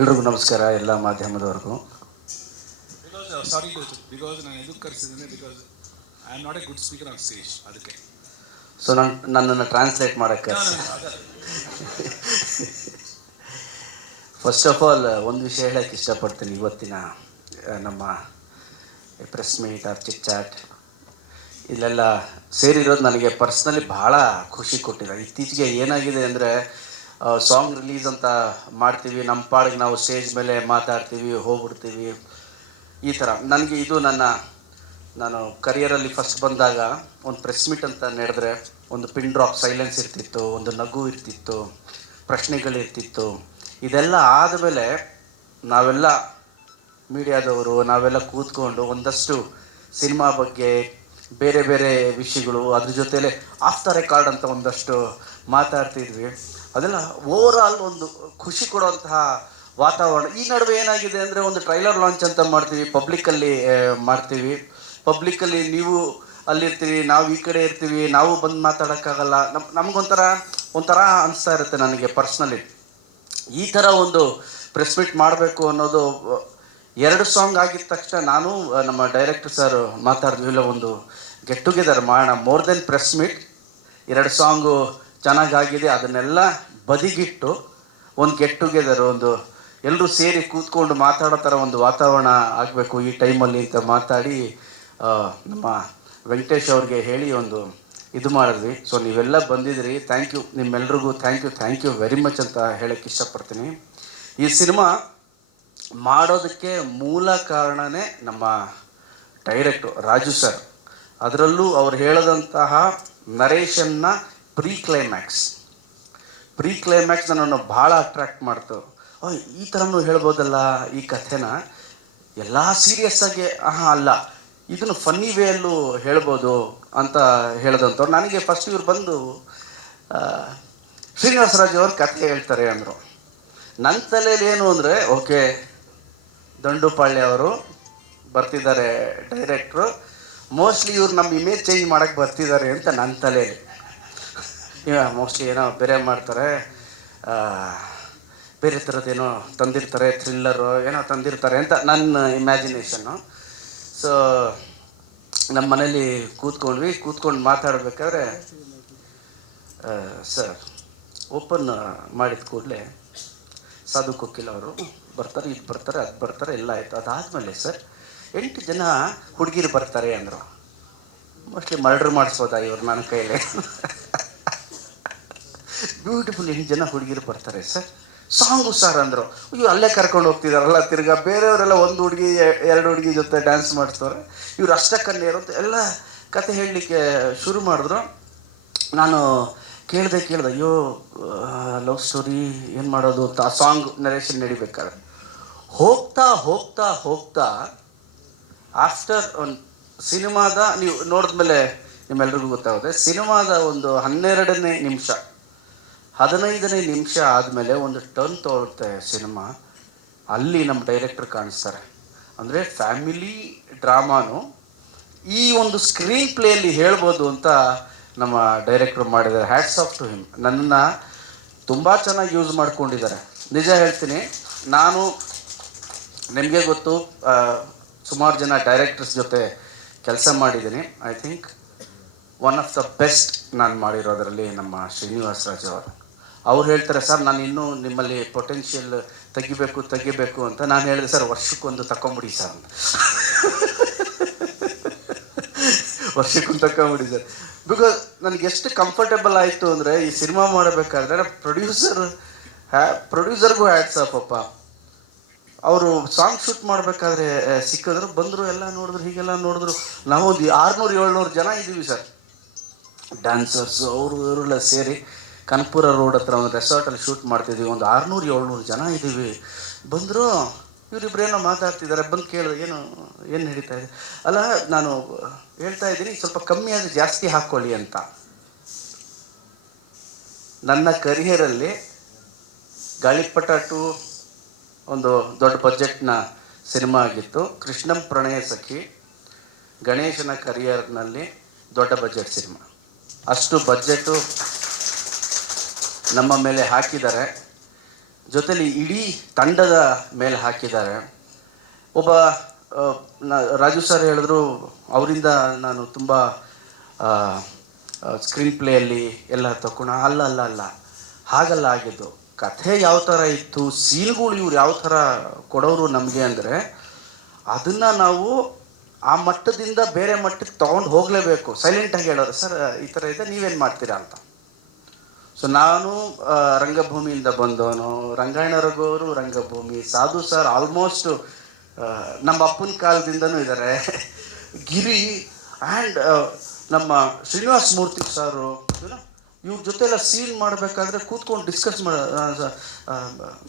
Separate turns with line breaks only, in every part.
ಎಲ್ರಿಗೂ ನಮಸ್ಕಾರ ಎಲ್ಲ ಮಾಧ್ಯಮದವರೆಗೂ.
ಬಿಕಾಸ್ ಸಾರಿ ಬಿಕಾಸ್ ನಾನು ಎದಕ್ಕೆ ಕರೆಸಿದ್ದೇನೆ because I am not a good speaker on stage ಅದಕ್ಕೆ.
ಸೊ ನಾನು ನನ್ನನ್ನು ಟ್ರಾನ್ಸ್ಲೇಟ್ ಮಾಡೋಕ್ಕೆ ಫಸ್ಟ್ ಆಫ್ ಆಲ್ ಒಂದು ವಿಷಯ ಹೇಳಕ್ಕೆ ಇಷ್ಟಪಡ್ತೀನಿ ಇವತ್ತಿನ ನಮ್ಮ press meet or chit chat ಇಲ್ಲೆಲ್ಲ ಸೇರಿರೋದು ನನಗೆ ಪರ್ಸ್ನಲಿ ಭಾಳ ಖುಷಿ ಕೊಟ್ಟಿದೆ. ಇತ್ತೀಚೆಗೆ ಏನಾಗಿದೆ ಅಂದರೆ ಸಾಂಗ್ ರಿಲೀಸ್ ಅಂತ ಮಾಡ್ತೀವಿ. ನಮ್ಮ ಪಾಡಿಗೆ ನಾವು ಸ್ಟೇಜ್ ಮೇಲೆ ಮಾತಾಡ್ತೀವಿ, ಹೋಗ್ಬಿಡ್ತೀವಿ. ಈ ಥರ ನನಗೆ ಇದು ನನ್ನ, ನಾನು ಕರಿಯರಲ್ಲಿ ಫಸ್ಟ್ ಬಂದಾಗ ಒಂದು ಪ್ರೆಸ್ ಮೀಟ್ ಅಂತ ನಡೆದ್ರೆ ಒಂದು ಪಿನ್ ಡ್ರಾಪ್ ಸೈಲೆನ್ಸ್ ಇರ್ತಿತ್ತು, ಒಂದು ನಗು ಇರ್ತಿತ್ತು ಪ್ರಶ್ನೆಗಳಿರ್ತಿತ್ತು ಇದೆಲ್ಲ ಆದಮೇಲೆ ನಾವೆಲ್ಲ ಮೀಡಿಯಾದವರು, ನಾವೆಲ್ಲ ಕೂತ್ಕೊಂಡು ಒಂದಷ್ಟು ಸಿನಿಮಾ ಬಗ್ಗೆ ಬೇರೆ ಬೇರೆ ವಿಷಯಗಳು ಅದ್ರ ಜೊತೆಲೆ ಆಫ್ ದ ರೆಕಾರ್ಡ್ ಅಂತ ಒಂದಷ್ಟು ಮಾತಾಡ್ತಿದ್ವಿ. ಅದೆಲ್ಲ ಓವರ್ ಆಲ್ ಒಂದು ಖುಷಿ ಕೊಡುವಂತಹ ವಾತಾವರಣ. ಈ ನಡುವೆ ಏನಾಗಿದೆ ಅಂದರೆ ಒಂದು ಟ್ರೈಲರ್ ಲಾಂಚ್ ಅಂತ ಮಾಡ್ತೀವಿ ಪಬ್ಲಿಕ್ಕಲ್ಲಿ ಮಾಡ್ತೀವಿ. ಪಬ್ಲಿಕ್ಕಲ್ಲಿ ನೀವು ಅಲ್ಲಿರ್ತೀವಿ ನಾವು ಈ ಕಡೆ ಇರ್ತೀವಿ, ನಾವು ಬಂದು ಮಾತಾಡೋಕ್ಕಾಗಲ್ಲ. ನಮ್, ನಮಗೊಂಥರ, ಒಂಥರ ಅನಿಸ್ತಾ ಇರುತ್ತೆ ನನಗೆ ಪರ್ಸ್ನಲಿ ಈ ಥರ ಒಂದು ಪ್ರೆಸ್ ಮೀಟ್ ಮಾಡಬೇಕು ಅನ್ನೋದು, ಎರಡು ಸಾಂಗ್ ಆಗಿದ ತಕ್ಷಣ ನಾನು ನಮ್ಮ ಡೈರೆಕ್ಟರ್ ಸರ್ ಮಾತಾಡಿದ್ವಿ, ಇಲ್ಲ, ಒಂದು ಗೆಟ್ ಟುಗೆದರ್ ಮಾಡೋಣ. ಮೋರ್ ದೆನ್ ಪ್ರೆಸ್ ಮೀಟ್ ಎರಡು ಸಾಂಗು ಚೆನ್ನಾಗಾಗಿದೆ, ಅದನ್ನೆಲ್ಲ ಬದಿಗಿಟ್ಟು ಒಂದು ಗೆಟ್ ಟುಗೆದರ್ ಒಂದು ಎಲ್ಲರೂ ಸೇರಿ ಕೂತ್ಕೊಂಡು ಮಾತಾಡೋ ಥರ ಒಂದು ವಾತಾವರಣ ಆಗಬೇಕು ಈ ಟೈಮಲ್ಲಿ ಅಂತ ಮಾತಾಡಿ ನಮ್ಮ ವೆಂಕಟೇಶ್ ಅವ್ರಿಗೆ ಹೇಳಿ ಒಂದು ಇದು ಮಾಡಿದ್ವಿ. ಸೊ ನೀವೆಲ್ಲ ಬಂದಿದ್ರಿ ಥ್ಯಾಂಕ್ ಯು ನಿಮ್ಮೆಲ್ರಿಗೂ thank you thank you very much ಅಂತ ಹೇಳಕ್ಕೆ ಇಷ್ಟಪಡ್ತೀನಿ. ಈ ಸಿನಿಮಾ ಮಾಡೋದಕ್ಕೆ ಮೂಲ ಕಾರಣನೇ ನಮ್ಮ ಡೈರೆಕ್ಟು ರಾಜು ಸರ್ ಅದರಲ್ಲೂ ಅವ್ರು ಹೇಳದಂತಹ ನರೇಶನ್ನ ಪ್ರೀ ಕ್ಲೈಮ್ಯಾಕ್ಸ್ ಪ್ರೀ ಕ್ಲೈಮ್ಯಾಕ್ಸ್ ನನ್ನನ್ನು ಭಾಳ ಅಟ್ರ್ಯಾಕ್ಟ್ ಮಾಡ್ತು. ಓ, ಈ ಥರನೂ ಹೇಳ್ಬೋದಲ್ಲ ಈ ಕಥೆನ? ಎಲ್ಲ ಸೀರಿಯಸ್ ಆಗಿ ಹಾಂ ಅಲ್ಲ. ಇದನ್ನು ಫನ್ನಿ ವೇಯಲ್ಲೂ ಹೇಳ್ಬೋದು ಅಂತ ಹೇಳಿದಂಥವ್ರು. ನನಗೆ ಫಸ್ಟ್ ಇವ್ರು ಬಂದು ಶ್ರೀನಿವಾಸ ಶ್ರೀನಿವಾಸರಾಜ್ ಅವ್ರ ಕಥೆ ಹೇಳ್ತಾರೆ ಅಂದರು. ನನ್ನ ತಲೆಯಲ್ಲಿ ಏನು ಅಂದರೆ, ಓಕೆ, ದಂಡುಪಾಳ್ಯ ಅವರು ಬರ್ತಿದ್ದಾರೆ ಡೈರೆಕ್ಟ್ರು ಮೋಸ್ಟ್ಲಿ ಇವ್ರು ನಮ್ಮ ಇಮೇಜ್ ಚೇಂಜ್ ಮಾಡೋಕ್ಕೆ ಬರ್ತಿದ್ದಾರೆ ಅಂತ ನನ್ನ ತಲೆಯಲ್ಲಿ ಮೋಸ್ಟ್ಲಿ ಏನೋ ಬೇರೆ ಮಾಡ್ತಾರೆ. ಬೇರೆ ಥರದ್ದೇನೋ ತಂದಿರ್ತಾರೆ ಥ್ರಿಲ್ಲರು ಏನೋ ತಂದಿರ್ತಾರೆ ಅಂತ ನನ್ನ ಇಮ್ಯಾಜಿನೇಷನ್ನು ಸೊ ನಮ್ಮ ಮನೇಲಿ ಕೂತ್ಕೊಂಡ್ವಿ. ಕೂತ್ಕೊಂಡು ಮಾತಾಡಬೇಕಾದ್ರೆ ಸರ್ ಓಪನ್ ಮಾಡಿದ ಕೂಡಲೇ ಸಾಧು ಕೊಕ್ಕಿಲ್ ಅವರು ಬರ್ತಾರೆ, ಇದು ಬರ್ತಾರೆ, ಅದು ಬರ್ತಾರೆ, ಎಲ್ಲ ಆಯಿತು. ಅದಾದಮೇಲೆ ಸರ್ ಎಂಟು ಜನ ಹುಡುಗಿರು ಬರ್ತಾರೆ ಅಂದರು. ಮೋಸ್ಟ್ಲಿ ಮರ್ಡ್ರ್ ಮಾಡಿಸ್ಬೋದಾ ಇವ್ರು ನನ್ನ ಕೈಲೇ? ಬ್ಯೂಟಿಫುಲ್ ಎಷ್ಟು ಜನ ಹುಡುಗಿರು ಬರ್ತಾರೆ ಸರ್ ಸಾಂಗು ಸರ್ ಅಂದರು. ಇವ್ರು ಅಲ್ಲೇ ಕರ್ಕೊಂಡು ಹೋಗ್ತಿದಾರಲ್ಲ, ತಿರ್ಗಾ ಬೇರೆಯವರೆಲ್ಲ ಒಂದು ಹುಡುಗಿ, ಎರಡು ಹುಡುಗಿ ಜೊತೆ ಡ್ಯಾನ್ಸ್ ಮಾಡ್ತಾರೆ ಇವ್ರು ಅಷ್ಟಕ್ಕನ್ನೇ ಇರುತ್ತೆ ಎಲ್ಲ ಕತೆ ಹೇಳಲಿಕ್ಕೆ ಶುರು ಮಾಡಿದ್ರು. ನಾನು ಕೇಳಿದೆ ಕೇಳಿದೆ, ಅಯ್ಯೋ ಲವ್ ಸ್ಟೋರಿ ಏನು ಮಾಡೋದು ಅಂತ, ಆ ಸಾಂಗ್ ನರೇಷನ್ ನಡಿಬೇಕಾದ್ರೆ. ಹೋಗ್ತಾ ಹೋಗ್ತಾ ಹೋಗ್ತಾ ಆಫ್ಟರ್ ಒಂದು ಸಿನಿಮಾದ, ನೀವು ನೋಡಿದ್ಮೇಲೆ ನಿಮ್ಮೆಲ್ರಿಗೂ ಗೊತ್ತಾಗುತ್ತೆ, ಸಿನಿಮಾದ ಒಂದು ಹನ್ನೆರಡನೇ ನಿಮಿಷ. ಹದಿನೈದನೇ ನಿಮಿಷ ಆದಮೇಲೆ ಒಂದು ಟರ್ನ್ ತೋರುತ್ತೆ ಸಿನಿಮಾ. ಅಲ್ಲಿ ನಮ್ಮ ಡೈರೆಕ್ಟರ್ ಕಾಣಿಸ್ತಾರೆ. ಅಂದರೆ ಫ್ಯಾಮಿಲಿ ಡ್ರಾಮಾನು ಈ ಒಂದು ಸ್ಕ್ರೀನ್ ಪ್ಲೇಯಲ್ಲಿ ಹೇಳ್ಬೋದು ಅಂತ ನಮ್ಮ ಡೈರೆಕ್ಟ್ರು ಮಾಡಿದ್ದಾರೆ. ಹ್ಯಾಟ್ಸ್ ಆಫ್ ಟು ಹಿಮ್ ನನ್ನನ್ನು ತುಂಬ ಚೆನ್ನಾಗಿ ಯೂಸ್ ಮಾಡ್ಕೊಂಡಿದ್ದಾರೆ. ನಿಜ ಹೇಳ್ತೀನಿ, ನಾನು ನಿಮಗೆ ಗೊತ್ತು ಸುಮಾರು ಜನ ಡೈರೆಕ್ಟರ್ಸ್ ಜೊತೆ ಕೆಲಸ ಮಾಡಿದ್ದೀನಿ. I think one of the best ನಾನು ಮಾಡಿರೋದರಲ್ಲಿ ನಮ್ಮ ಶ್ರೀನಿವಾಸ ರಾಜು ಅವರು. ಅವ್ರು ಹೇಳ್ತಾರೆ, ಸರ್, ನಾನು ಇನ್ನೂ ನಿಮ್ಮಲ್ಲಿ ಪೊಟೆನ್ಷಿಯಲ್ ತೆಗಿಬೇಕು ತೆಗಿಬೇಕು ಅಂತ ನಾನು ಹೇಳಿದೆ, ಸರ್, ವರ್ಷಕ್ಕೊಂದು ತಕೊಂಬಿಡಿ ಸರ್. ವರ್ಷಕ್ಕೊಂದು ತಕೊಂಬಿಡಿ ಸರ್. ಬಿಕಾಸ್ ನನಗೆ ಎಷ್ಟು ಕಂಫರ್ಟೇಬಲ್ ಆಯಿತು ಅಂದರೆ, ಈ ಸಿನಿಮಾ ಮಾಡಬೇಕಾದ್ರೆ ಪ್ರೊಡ್ಯೂಸರ್ ಹ್ಯಾ ಪ್ರೊಡ್ಯೂಸರ್ಗೂ ಸರ್ ಪಾಪ ಅವರು ಸಾಂಗ್ ಶೂಟ್ ಮಾಡಬೇಕಾದ್ರೆ ಸಿಕ್ಕಿದ್ರು, ಬಂದರು, ಎಲ್ಲ ನೋಡಿದ್ರು, ಹೀಗೆಲ್ಲ ನೋಡಿದ್ರು. ನಾವು ಆರುನೂರು, ಏಳ್ನೂರು ಜನ ಇದ್ದೀವಿ ಸರ್. ಡ್ಯಾನ್ಸರ್ಸು ಅವರು, ಇವರೆಲ್ಲ ಸೇರಿ. ಕನಕಪುರ ರೋಡ್ ಹತ್ರ ಒಂದು ರೆಸಾರ್ಟಲ್ಲಿ ಶೂಟ್ ಮಾಡ್ತಿದ್ವಿ. ಒಂದು ಆರುನೂರು, ಏಳ್ನೂರು ಜನ ಇದ್ದೀವಿ. ಬಂದರು ಏನೋ ಮಾತಾಡ್ತಿದ್ದಾರೆ. ಬಂದು ಕೇಳಿದ್ರೆ, ಏನು ಏನು ನಡೀತಾ ಇದೆ? ಅಲ್ಲ, ನಾನು ಹೇಳ್ತಾ ಇದ್ದೀನಿ, ಸ್ವಲ್ಪ ಕಮ್ಮಿ ಆದರೆ ಜಾಸ್ತಿ ಹಾಕ್ಕೊಳ್ಳಿ ಅಂತ. ನನ್ನ ಕರಿಯರಲ್ಲಿ ಗಾಳಿಪಟ ಟು ಒಂದು ದೊಡ್ಡ ಬಜೆಟ್ನ ಸಿನಿಮಾ ಆಗಿತ್ತು. ಕೃಷ್ಣಂ ಪ್ರಣಯ ಸಖಿ, ಗಣೇಶನ ಕರಿಯರ್ನಲ್ಲಿ ದೊಡ್ಡ ಬಜೆಟ್ ಸಿನಿಮಾ ಅಷ್ಟು ಬಜೆಟು ನಮ್ಮ ಮೇಲೆ ಹಾಕಿದ್ದಾರೆ. ಜೊತೆಲಿ ಇಡೀ ತಂಡದ ಮೇಲೆ ಹಾಕಿದ್ದಾರೆ. ಒಬ್ಬ ರಾಜು ಸರ್ ಹೇಳಿದ್ರು, ಅವರಿಂದ ನಾನು ತುಂಬ ಸ್ಕ್ರೀನ್ ಪ್ಲೇಯಲ್ಲಿ ಎಲ್ಲ ತಕೊಣ ಅಲ್ಲ ಅಲ್ಲ ಅಲ್ಲ, ಹಾಗಲ್ಲ ಆಗಿದ್ದು. ಕಥೆ ಯಾವ ಥರ ಇತ್ತು ಸೀನ್ಗಳು ಇವ್ರು ಯಾವ ಥರ ಕೊಡೋರು ನಮಗೆ ಅಂದರೆ, ಅದನ್ನು ನಾವು ಆ ಮಟ್ಟದಿಂದ ಬೇರೆ ಮಟ್ಟಕ್ಕೆ ತೊಗೊಂಡು ಹೋಗಲೇಬೇಕು. ಸೈಲೆಂಟಾಗಿ ಹೇಳೋರು, ಸರ್, ಈ ಥರ ಇದೆ, ನೀವೇನು ಮಾಡ್ತೀರಾ? ಅಂತ. ಸೊ ನಾನು ರಂಗಭೂಮಿಯಿಂದ ಬಂದವನು. ರಂಗಾಯಣ ರಘುವರು ರಂಗಭೂಮಿ. ಸಾಧು ಸರ್ ಆಲ್ಮೋಸ್ಟ್ ನಮ್ಮ ಅಪ್ಪನ ಕಾಲದಿಂದನೂ ಇದ್ದಾರೆ ಗಿರಿ ಆ್ಯಂಡ್ ನಮ್ಮ ಶ್ರೀನಿವಾಸ್ ಮೂರ್ತಿ ಸಾರು ಇವ್ರ ಜೊತೆ ಎಲ್ಲ ಸೀನ್ ಮಾಡಬೇಕಾದ್ರೆ ಕೂತ್ಕೊಂಡು ಡಿಸ್ಕಸ್ ಮಾಡ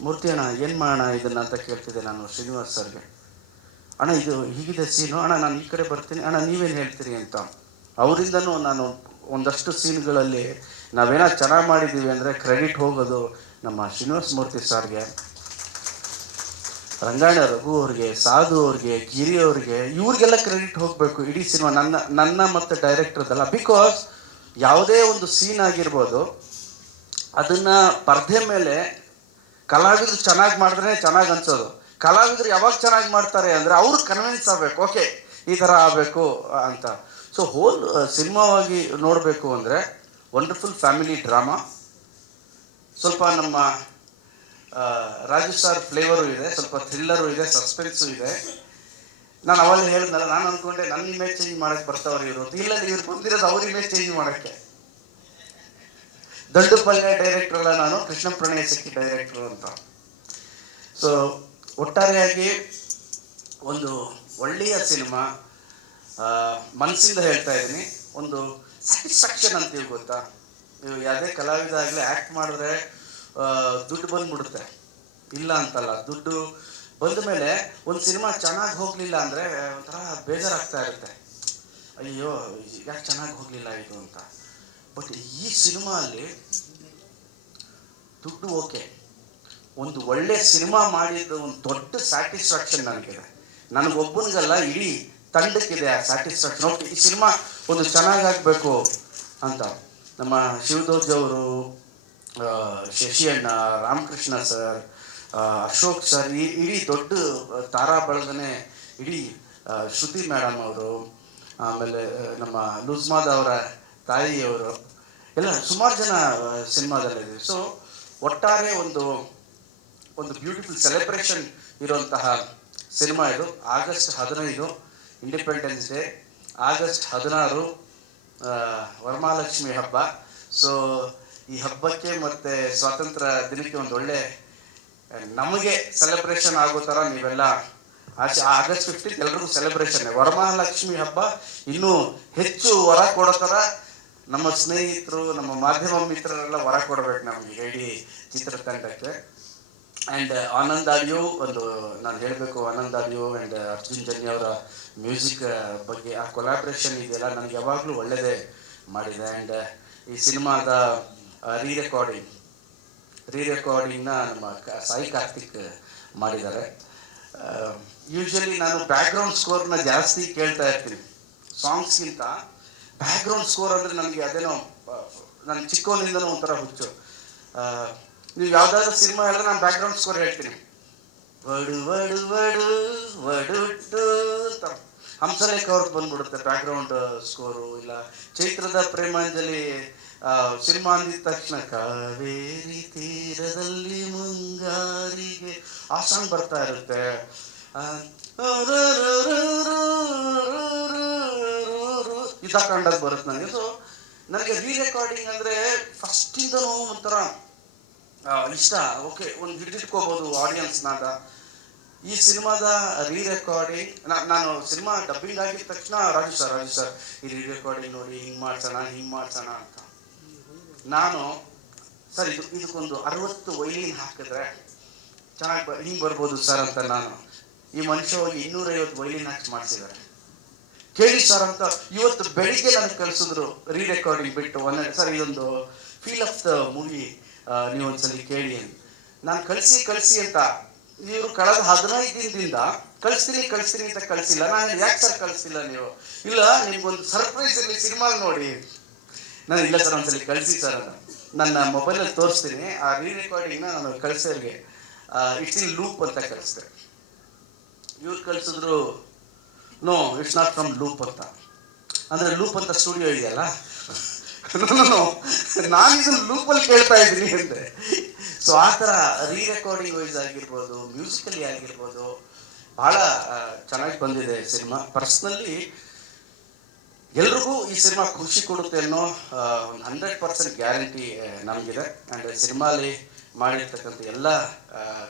ಮೂರ್ತಿಯಣ್ಣ, ಏನು ಮಾಡೋಣ ಇದನ್ನ ಅಂತ ಕೇಳ್ತಿದ್ದೆ ನಾನು ಶ್ರೀನಿವಾಸ್ ಸರ್ಗೆ. ಅಣ್ಣ, ಇದು ಹೀಗಿದೆ ಸೀನು ಅಣ್ಣ, ನಾನು ಈ ಕಡೆ ಬರ್ತೀನಿ. ಅಣ್ಣ, ನೀವೇನು ಹೇಳ್ತೀರಿ ಅಂತ. ಅವರಿಂದನೂ ನಾನು ಒಂದಷ್ಟು ಸೀನ್ಗಳಲ್ಲಿ ನಾವೇನೋ ಚೆನ್ನಾಗಿ ಮಾಡಿದ್ದೀವಿ ಅಂದರೆ ಕ್ರೆಡಿಟ್ ಹೋಗೋದು ನಮ್ಮ ಶ್ರೀನಿವಾಸ ಮೂರ್ತಿ ಸರ್ಗೆ. ರಂಗಾಯಣ ರಘು ಅವ್ರಿಗೆ, ಸಾಧು ಅವ್ರಿಗೆ, ಗಿರಿ ಅವ್ರಿಗೆ, ಇವ್ರಿಗೆಲ್ಲ ಕ್ರೆಡಿಟ್ ಹೋಗಬೇಕು. ಇಡೀ ಸಿನಿಮಾ ನನ್ನ ನನ್ನ ಮತ್ತು ಡೈರೆಕ್ಟರ್ದಲ್ಲ ಬಿಕಾಸ್ ಯಾವುದೇ ಒಂದು ಸೀನ್ ಆಗಿರ್ಬೋದು, ಅದನ್ನು ಪರ್ದೆ ಮೇಲೆ ಕಲಾವಿದರು ಚೆನ್ನಾಗಿ ಮಾಡಿದ್ರೆ ಚೆನ್ನಾಗಿ ಅನ್ಸೋದು. ಕಲಾವಿದರು ಯಾವಾಗ ಚೆನ್ನಾಗಿ ಮಾಡ್ತಾರೆ ಅಂದರೆ ಅವ್ರು ಕನ್ವಿನ್ಸ್ ಆಗಬೇಕು. ಓಕೆ ಈ ಥರ ಆಗಬೇಕು ಅಂತ. ಸೊ ಹೋಲ್, ಸಿನಿಮಾವಾಗಿ ನೋಡಬೇಕು ಅಂದರೆ ವಂಡರ್ಫುಲ್ ಫ್ಯಾಮಿಲಿ ಡ್ರಾಮಾ ಸ್ವಲ್ಪ ನಮ್ಮ ರಾಜು ಸರ್ ಫ್ಲೇವರು ಇದೆ, ಸ್ವಲ್ಪ ಥ್ರಿಲ್ಲರು ಇದೆ ಸಸ್ಪೆನ್ಸು ಇದೆ. ನಾನು ಅವಾಗ ಹೇಳಿದ್ನಲ್ಲ, ನಾನು ಅಂದ್ಕೊಂಡೆ ನನ್ನ ಇಮೇಜ್ ಚೇಂಜ್ ಮಾಡಕ್ಕೆ ಬರ್ತಾವ್ರಿ ಇವರು ಇಲ್ಲ ಇವ್ರು ಬಂದಿರೋದು ಅವ್ರ ಇಮೇಜ್ ಚೇಂಜ್ ಮಾಡೋಕ್ಕೆ. ದೊಡ್ಡ ಪಲ್ಯ ಡೈರೆಕ್ಟರ್ ಅಲ್ಲ ನಾನು, ಕೃಷ್ಣ ಪ್ರಣಯ ಸಿಕ್ಕಿ ಡೈರೆಕ್ಟರ್ ಅಂತ. ಸೊ ಒಟ್ಟಾರೆಯಾಗಿ ಒಂದು ಒಳ್ಳೆಯ ಸಿನಿಮಾ ಮನಸ್ಸಿಂದ ಹೇಳ್ತಾ ಇದ್ದೀನಿ. ಒಂದು ಸ್ಯಾಟಿಸ್ಫ್ಯಾಕ್ಷನ್ ಅಂತೀವಿ ಗೊತ್ತಾ? ನೀವು ಯಾವುದೇ ಕಲಾವಿದ ಆಗಲಿ ಆ್ಯಕ್ಟ್ ಮಾಡಿದ್ರೆ ದುಡ್ಡು ಬಂದ್ಬಿಡುತ್ತೆ. ಇಲ್ಲ ಅಂತಲ್ಲ, ದುಡ್ಡು ಬಂದ ಮೇಲೆ ಒಂದು ಸಿನಿಮಾ ಚೆನ್ನಾಗಿ ಹೋಗಲಿಲ್ಲ ಅಂದರೆ ಒಂಥರ ಬೇಜಾರಾಗ್ತಾ ಇರುತ್ತೆ. ಅಯ್ಯೋ, ಯಾಕೆ ಚೆನ್ನಾಗಿ ಹೋಗಲಿಲ್ಲ ಇದು ಅಂತ. ಬಟ್ ಈ ಸಿನಿಮಾ ಅಲ್ಲಿ ದುಡ್ಡು ಓಕೆ. ಒಂದು ಒಳ್ಳೆ ಸಿನಿಮಾ ಮಾಡಿದ ಒಂದು ದೊಡ್ಡ ಸ್ಯಾಟಿಸ್ಫ್ಯಾಕ್ಷನ್ ನನಗಿದೆ. ನನಗೊಬ್ಬನಿಗಲ್ಲ, ಇಡೀ ತಂಡಕ್ಕಿದೆ ಆ ಸ್ಯಾಟಿಸ್ಫ್ಯಾಕ್ಷನ್ ಓಕೆ ಈ ಸಿನಿಮಾ ಒಂದು ಚೆನ್ನಾಗಿ ಆಗಬೇಕು ಅಂತ. ನಮ್ಮ ಶಿವದೋಜ್ ಅವರು ಶಶಿ ರಾಮಕೃಷ್ಣ ಸರ್ ಅಶೋಕ್ ಸರ್, ಈ ಇಡೀ ದೊಡ್ಡ ತಾರಾ ಬಳಗನೆ ಇಡೀ ಶ್ರುತಿ ಮೇಡಮ್ ಅವರು, ಆಮೇಲೆ ನಮ್ಮ ಲುಜ್ಮಾದ್ ಅವರ ತಾಯಿಯವರು, ಎಲ್ಲ ಸುಮಾರು ಜನ ಸಿನಿಮಾದಲ್ಲಿದೆ ಸೊ ಒಟ್ಟಾರೆ ಒಂದು ಒಂದು ಬ್ಯೂಟಿಫುಲ್ ಸೆಲೆಬ್ರೇಷನ್ ಇರುವಂತಹ ಸಿನಿಮಾ ಇದು. ಆಗಸ್ಟ್ ಹದಿನೈದು, ಇಂಡಿಪೆಂಡೆನ್ಸ್ ಡೇ. ಆಗಸ್ಟ್ ಹದಿನಾರು ವರಮಹಾಲಕ್ಷ್ಮಿ ಹಬ್ಬ. ಸೊ ಈ ಹಬ್ಬಕ್ಕೆ ಮತ್ತೆ ಸ್ವಾತಂತ್ರ್ಯ ದಿನಕ್ಕೆ ಒಂದು ಒಳ್ಳೆ ನಮಗೆ ಸೆಲೆಬ್ರೇಷನ್ ಆಗೋ ಥರ ನೀವೆಲ್ಲ ಆಚೆ ಆಗಸ್ಟ್ ಫಿಫ್ಟೀನ್ ಎಲ್ರಿಗೂ ಸೆಲೆಬ್ರೇಷನ್ ವರಮಹಾಲಕ್ಷ್ಮಿ ಹಬ್ಬ ಇನ್ನೂ ಹೆಚ್ಚು ವರ ಕೊಡೋ ಥರ ನಮ್ಮ ಸ್ನೇಹಿತರು, ನಮ್ಮ ಮಾಧ್ಯಮ ಮಿತ್ರರೆಲ್ಲ ವರ ಕೊಡಬೇಕು ನಮಗೆ ಇಡೀ ಚಿತ್ರತಂಡಕ್ಕೆ. ಆ್ಯಂಡ್ ಆನಂದ್ ಆಡಿಯೋ ಒಂದು ನಾನು ಹೇಳಬೇಕು ಆನಂದ್ ಆಡಿಯೋ ಆ್ಯಂಡ್ ಅರ್ಜುನ್ ಜನ್ಯ ಅವರ ಮ್ಯೂಸಿಕ್ ಬಗ್ಗೆ, ಆ ಕೊಲಾಬ್ರೇಷನ್ ಇದೆಯಲ್ಲ, ನನಗೆ ಯಾವಾಗಲೂ ಒಳ್ಳೆಯದೇ ಮಾಡಿದೆ. ಆ್ಯಂಡ್ ಈ ಸಿನಿಮಾದ ರೀ ರೆಕಾರ್ಡಿಂಗ್ ರೀ ರೆಕಾರ್ಡಿಂಗ್ನ ನಮ್ಮ ಸಾಯಿ ಕಾರ್ತಿಕ್ ಮಾಡಿದ್ದಾರೆ. ಯೂಶಲಿ ನಾನು ಬ್ಯಾಕ್ಗ್ರೌಂಡ್ ಸ್ಕೋರ್ನ ಜಾಸ್ತಿ ಕೇಳ್ತಾ ಇರ್ತೀನಿ. ಸಾಂಗ್ಸ್ಗಿಂತ ಬ್ಯಾಕ್ಗ್ರೌಂಡ್ ಸ್ಕೋರ್ ಅಂದರೆ ನನಗೆ ಅದೇನೋ ನನ್ನ ಚಿಕ್ಕವನಿಂದನೂ ಒಂಥರ ಹುಚ್ಚು. ನೀವು ಯಾವ್ದಾದ್ರು ಸಿನಿಮಾ ಹೇಳಿದ್ರೆ ನಾನು ಬ್ಯಾಕ್ಗ್ರೌಂಡ್ ಸ್ಕೋರ್ ಹೇಳ್ತೀನಿ. ವಡು ವಡು ವಡು, ವಡುಟ್ಟು ಅಂತ. ಹಂಸಲೇಖ ಅವ್ರಿಗೆ ಬಂದ್ಬಿಡುತ್ತೆ ಬ್ಯಾಕ್ಗ್ರೌಂಡ್ ಸ್ಕೋರು ಇಲ್ಲ ಚೈತ್ರದ ಪ್ರೇಮಾಂಜಲಿ ಸಿನಿಮಾ ಅಂದಿದ ತಕ್ಷಣ, ಕಾವೇರಿ ತೀರದಲ್ಲಿ ಮುಂಗಾರಿಗೆ, ಆ ಸಾಂಗ್ ಬರ್ತಾ ಇರುತ್ತೆ. ಇದಾಕೊಂಡದ್ದು ಬರುತ್ತೆ ನನಗೆ ಸೊ ನನಗೆ ರೀ ರೆಕಾರ್ಡಿಂಗ್ ಅಂದರೆ ಫಸ್ಟಿಂದನೂ ಒಂಥರ ಇಷ್ಟ. ಓಕೆ ಒಂದು ಹಿಡಿದಿಟ್ಕೋಬೋದು ಆಡಿಯನ್ಸ್ನಾಗ ಈ ಸಿನಿಮಾದ ರೀ ರೆಕಾರ್ಡಿಂಗ್ ನಾನು ಸಿನಿಮಾ ಡಬ್ಬಿಂಗ್ ಆಗಿದ ತಕ್ಷಣ ರಾಜು ಸರ್ ರಾಜು ಸರ್ ಈ ರೀ ರೆಕಾರ್ಡಿಂಗ್ ನೋಡಿ ಹಿಂಗೆ ಮಾಡ್ಸೋಣ ಹಿಂಗೆ ಮಾಡ್ಸೋಣ ಅಂತ. ನಾನು ಸರ್ ಇದು ಇದಕ್ಕೊಂದು ಅರವತ್ತು ವೈಲಿನ್ ಹಾಕಿದ್ರೆ ಚೆನ್ನಾಗಿ ಹಿಂಗೆ ಬರ್ಬೋದು ಸರ್ ಅಂತ ನಾನು. ಈ ಮನುಷ್ಯ ಹೋಗಿ ಇನ್ನೂರೈವತ್ತು ವೈಲಿನ್ ಹಾಕಿ ಮಾಡಿಸಿದ್ದಾರೆ. ಕೇಳಿ ಸರ್ ಅಂತ, ಇವತ್ತು ಬೆಳಿಗ್ಗೆ ನನಗೆ ಕಲಿಸಿದ್ರು ರೀ ರೆಕಾರ್ಡಿಂಗ್ ಬಿಟ್ಟು, ಒಂದೇ ಸರ್ ಇದೊಂದು ಫೀಲ್ ಆಫ್ ದ ಮೂವಿ ನೀವು ಒಂದ್ಸಲಿ ಕೇಳಿ ಅಂತ. ನಾನು ಕಳಿಸಿ ಕಳಿಸಿ ಅಂತ. ಇವರು ಕಳೆದ ಹದಿನೈದು ದಿನದಿಂದ ಕಳಿಸ್ತೀನಿ ಕಳಿಸ್ತೀನಿ ಅಂತ ಕಳಿಸಿಲ್ಲ. ನಾನು ಯಾಕೆ ಸರ್ ಕಳಿಸಿಲ್ಲ ನೀವು? ಇಲ್ಲ, ನಿಮ್ಗೊಂದು ಸರ್ಪ್ರೈಸ್ ಇರಲಿ ಸಿನಿಮಾ ನೋಡಿ. ನಾನು ಇಲ್ಲ ಸರ್, ಒಂದ್ಸಲಿ ಕಳಿಸಿ ಸರ್ ನನ್ನ ಮೊಬೈಲಲ್ಲಿ ತೋರಿಸ್ತೀನಿ. ಆ ರೀ ರೆಕಾರ್ಡಿಂಗ್ನ ನಾನು ಕಳಿಸೋರಿಗೆ. ಇಟ್ಸ್ ಇನ್ ಲೂಪ್ ಅಂತ ಕಳಿಸ್ದೆ. ಇವ್ರು ಕಳಿಸಿದ್ರು no it's not from loop ಅಂತ. ಅಂದರೆ ಲೂಪ್ ಅಂತ ಸ್ಟುಡಿಯೋ ಇದೆಯಲ್ಲ? ನಾನು ಇದನ್ನ ಲೂಪಲ್ಲಿ ಕೇಳ್ತಾ ಇದ್ದೀನಿ ಅಂತೆ ಸೊ ಆ ಥರ ರೀ ರೆಕಾರ್ಡಿಂಗ್ ವೈಸ್ ಆಗಿರ್ಬೋದು ಮ್ಯೂಸಿಕಲಿ ಆಗಿರ್ಬೋದು, ಬಹಳ ಚೆನ್ನಾಗಿ ಬಂದಿದೆ ಸಿನಿಮಾ. ಪರ್ಸ್ನಲಿ ಎಲ್ರಿಗೂ ಈ ಸಿನಿಮಾ ಖುಷಿ ಕೊಡುತ್ತೆ ಅನ್ನೋ ಒಂದು ಹಂಡ್ರೆಡ್ ಪರ್ಸೆಂಟ್ ಗ್ಯಾರಂಟಿ ನಮಗಿದೆ. ಆ್ಯಂಡ್ ಸಿನಿಮಾಲಿ ಮಾಡಿರ್ತಕ್ಕಂಥ ಎಲ್ಲ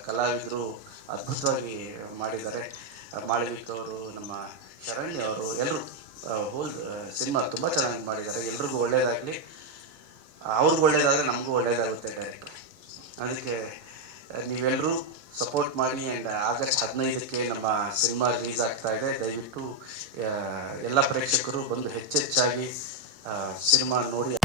ಕಲಾವಿದರು ಅದ್ಭುತವಾಗಿ ಮಾಡಿದ್ದಾರೆ. ಮಾಳವಿಕ್ ನಮ್ಮ ಶರಣ್ಯ ಅವರು ಎಲ್ಲರೂ ಹೋಲ್ ಸಿನಿಮಾ ತುಂಬ ಚೆನ್ನಾಗಿ ಮಾಡಿದ್ದಾರೆ. ಎಲ್ರಿಗೂ ಒಳ್ಳೆಯದಾಗಲಿ ಅವ್ರಿಗೆ ಒಳ್ಳೇದಾದರೆ ನಮಗೂ ಒಳ್ಳೇದಾಗುತ್ತೆ ಡೈರೆಕ್ಟ್ ಅದಕ್ಕೆ ನೀವೆಲ್ಲರೂ ಸಪೋರ್ಟ್ ಮಾಡಿ ಆ್ಯಂಡ್ ಆಗಸ್ಟ್ ಹದಿನೈದಕ್ಕೆ ನಮ್ಮ ಸಿನಿಮಾ ರಿಲೀಸ್ ಆಗ್ತಾ ಇದೆ. ದಯವಿಟ್ಟು ಎಲ್ಲ ಪ್ರೇಕ್ಷಕರು ಬಂದು ಹೆಚ್ಚೆಚ್ಚಾಗಿ ಸಿನಿಮಾ ನೋಡಿ